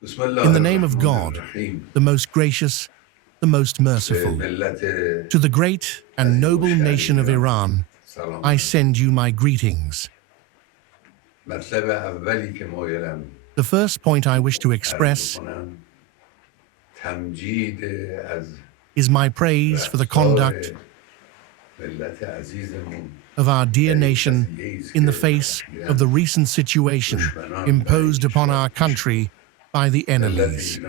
In the name of God, the most gracious, the most merciful, to the great and noble nation of Iran, I send you my greetings. The first point I wish to express is my praise for the conduct of our dear nation in the face of the recent situation imposed upon our country by the enemies.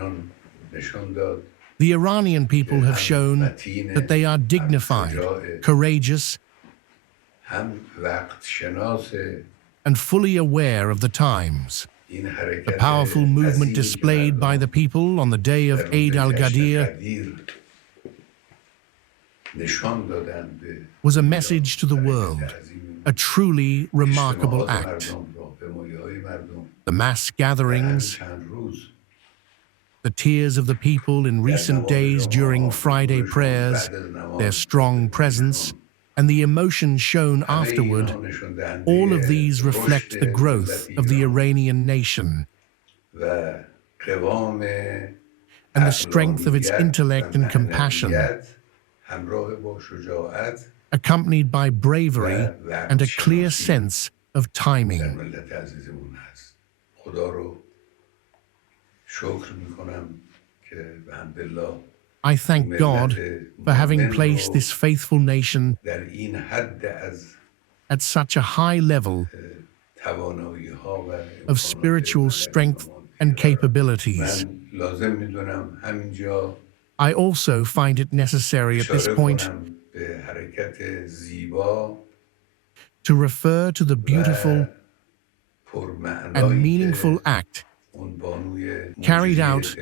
The Iranian people have shown that they are dignified, courageous, and fully aware of the times. The powerful movement displayed by the people on the day of Eid al-Ghadir was a message to the world, a truly remarkable act. The mass gatherings, the tears of the people in recent days during Friday prayers, their strong presence, and the emotion shown afterward, all of these reflect the growth of the Iranian nation and the strength of its intellect and compassion, accompanied by bravery and a clear sense of timing. I thank God for having placed this faithful nation at such a high level of spiritual strength and capabilities. I also find it necessary at this point to refer to the beautiful and meaningful act carried out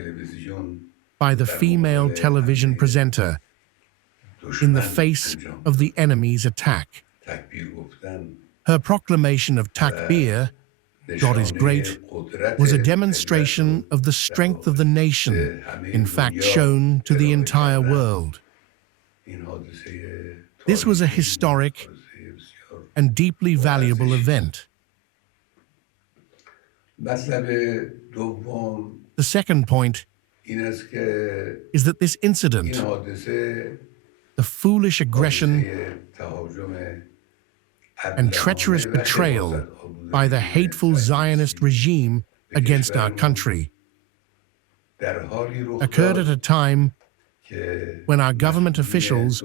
by the female television presenter in the face of the enemy's attack. Her proclamation of Takbir, God is great, was a demonstration of the strength of the nation, in fact shown to the entire world. This was a historic and deeply valuable event. The second point is that this incident, the foolish aggression and treacherous betrayal by the hateful Zionist regime against our country, occurred at a time when our government officials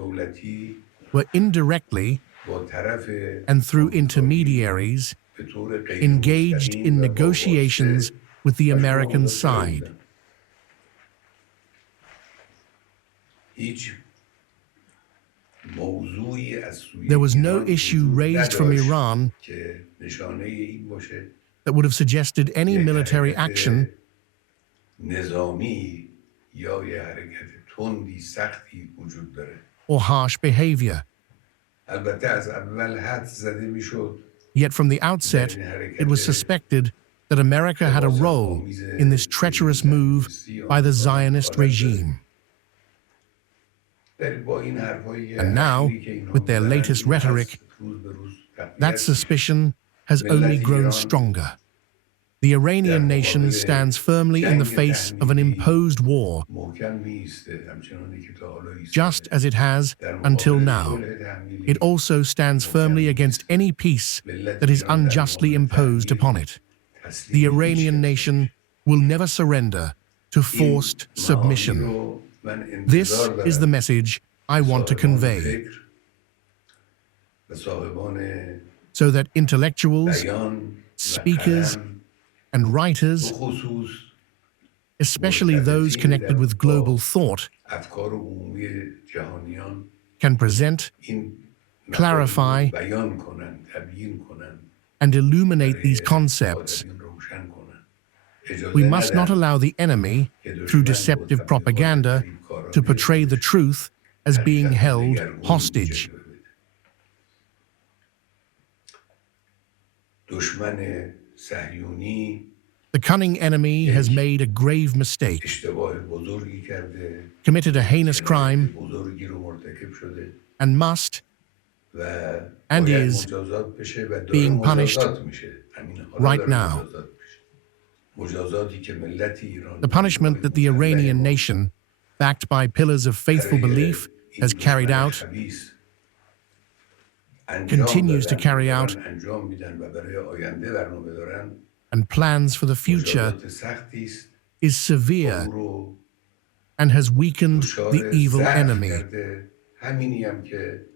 were indirectly and through intermediaries engaged in negotiations with the American side. There was no issue raised from Iran that would have suggested any military action or harsh behavior. Yet from the outset, it was suspected that America had a role in this treacherous move by the Zionist regime. And now, with their latest rhetoric, that suspicion has only grown stronger. The Iranian nation stands firmly in the face of an imposed war, just as it has until now. It also stands firmly against any peace that is unjustly imposed upon it. The Iranian nation will never surrender to forced submission. This is the message I want to convey, so that intellectuals, speakers, and writers, especially those connected with global thought, can present, clarify, and illuminate these concepts. We must not allow the enemy, through deceptive propaganda, to portray the truth as being held hostage. The cunning enemy has made a grave mistake, committed a heinous crime, and must, and is, being punished right now. The punishment that the Iranian nation, backed by pillars of faithful belief, has carried out, انجام continues to دادن و carry out, دارن انجام میدن و برای آینده برنامه دارن and plans for the future مجازات سختی است is و severe او رو and has weakened the دچار evil ضعف enemy. کرده. همینی هم که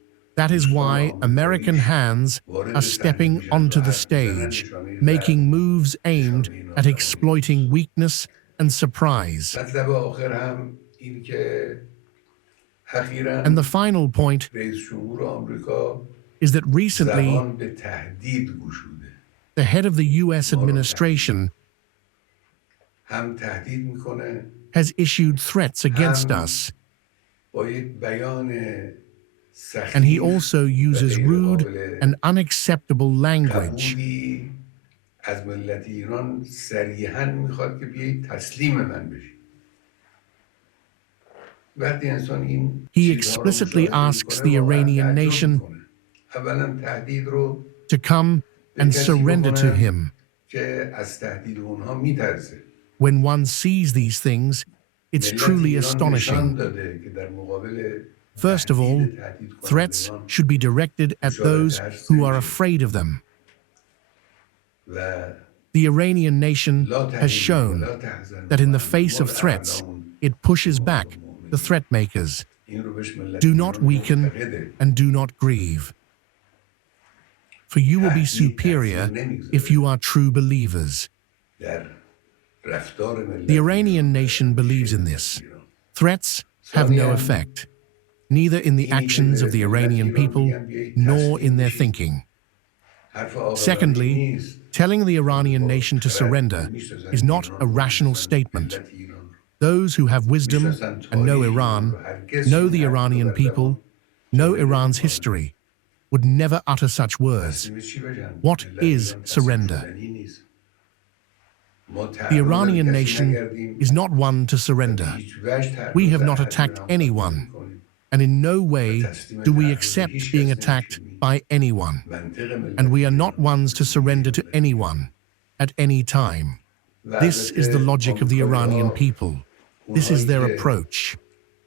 That is دوستان why American آمریکاییش hands are وارد صحنه stepping میشن و onto the حرف میزنن، stage, نشانه ضعف making و moves aimed نشانه at ناتوانی exploiting اوست. weakness and surprise. مطلب آخر هم این که And اخیراً the final point رئیس جمهور آمریکا is that recently زبان به تهدید گشوده. the head of the U.S. ما رو تهدید administration هم تهدید میکنه، has issued threats against هم us, با یک بیان and he سخیف also و uses غیر rude قابل and unacceptable language. قبولی از ملت ایران صریحاً میخواد که بیایید تسلیم من بشید. وقتی انسان این He چیزها رو explicitly مشاهده asks میکنه the واقعا Iranian تعجب nation میکنه. اولا تهدید رو to come به and کسی surrender to بکنن him. که از تهدید اونها میترسه. When one sees these things, it's ملت truly ایران نشان astonishing. داده که در مقابل First of all, تهدید threats کنندگان should be directed at دچار those ترس who are نمیشه afraid of them. و The Iranian nation لا has تهینوا shown ولا تحزنوا that in the face وأنتم of threats, الأعلون it pushes إن back كنتم the مؤمنين. threat makers. این رو بهش ملت Do not ایران weaken معتقده. and do not grieve. For you will be تهدید superior تأثیر if you نمیگذاره are true believers. در رفتار ملت The ایران، Iranian در nation believes in ملت this. ایران. Threats have no ثانیاً effect, neither in the اینی که actions of به the ملت Iranian ایران people میگن بیایید nor تسلیم in their بشید. thinking. حرف عاقلانه‌ای Secondly, نیست. telling the Iranian با nation to خرد surrender می‌شناسن is not ایران a رو، rational می‌شناسن statement. ملت ایران رو. Those who have wisdom می‌شناسن and know تاریخ ایران Iran, رو. هرگز know این the حرف رو Iranian بر زبان people, know جاری Iran's نمی‌کنن. history, would never utter such words. تسلیم چی بشن؟ What ملت is ایران تسلیم surrender? شدنی نیست. ما The تعرض به Iranian کسی nation نکردیم is not one to و به surrender. هیچ وجه We تعرض have به not احدی به attacked همکاری anyone, نمی‌کنیم and in no و way تسلیم do we تعرض accept هیچ being کس attacked نمی‌شیم. by anyone, منطق ملت and we are not ایران، ones to surrender to anyone at any time. و This is the البته logic of the Iranian آمریکایی‌ها، people. This is اونهایی their که approach.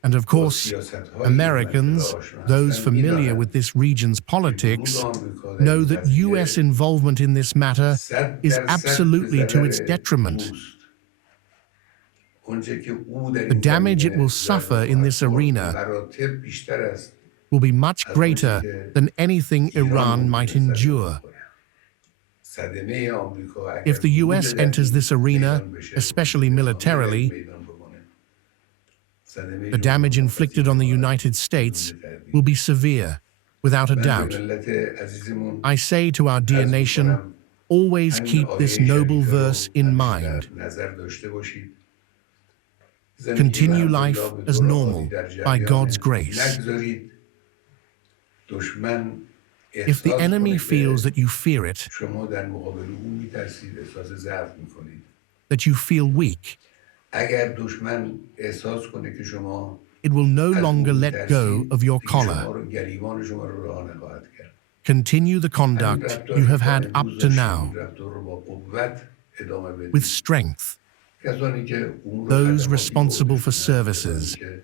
And of با course, سیاست‌های این منطقه Americans, آشنا those هستن، familiar with می‌دانند this region's که ورود politics, آمریکا در know این that U.S. قضیه involvement in this matter 100% is به absolutely to its ضرر detriment. اوست. اونچه که او در The این damage it زمینه will ضرر suffer in خواهد this برد arena مراتب بیشتر است will be much از آنچه greater که than anything ایران Iran might ممکنه صدمه endure. بخوره. صدمه آمریکا اگر If the ورود U.S. در enters این this arena, میدان بشه، especially ادامه در این militarily, میدان بمانه، صدمه the شما damage را inflicted پذیرایی on the خواهد United بود، States بدون تردید. will be severe, without a من به doubt. ملت عزیزمون I say to our dear عرض nation, می‌کنم always همین keep this آیه noble شریفه verse رو in همیشه mind. در نظر داشته باشید. زندگی Continue الحمدلله life به as طور normal عالی در by God's جریانه. grace. نگذارید دشمن If the احساس enemy کنه feels که that you fear it, شما در مقابل او میترسید، احساس ضعف میکنید. that you feel weak, اگر دشمن احساس کنه که شما it will no از او longer let go میترسید، of your دیگه شما collar. رو گریبان شما رو رها نخواهد کرد. Continue the همین conduct رفتاری you که have تا had up امروز to داشتید، now, این رفتار رو با قوت ادامه with بدید. strength. کسانی که امور Those خدماتی responsible for عهدهشون هست، services, کسانی که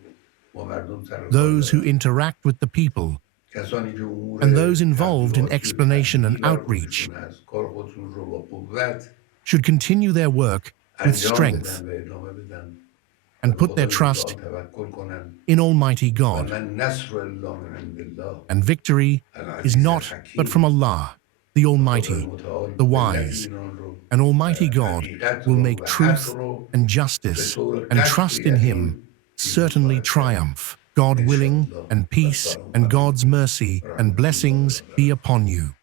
با مردم سر و کار those who دارن، interact with the people, کسانی که امور and those involved in تبلیغاتی و explanation and تحمیلی بر outreach خودشون هست، کار خودشون رو با قوت should continue their work with انجام strength بدن و ادامه بدن and و به put their خدای متعال trust توکل کنن. in Almighty و God. من نصر الا من عند الله And victory is العزیز not but الحکیم. from Allah, the خدای Almighty, متعال the ملت wise, ایران رو and Almighty God حقیقت will رو make و حق truth رو and به justice طور and قطع trust in Him یقین certainly پیروز خواهد کرد. triumph. God willing, انشاءالله. and peace و and السلام God's علیکم mercy و and رحمت الله blessings و be برکاته. upon you.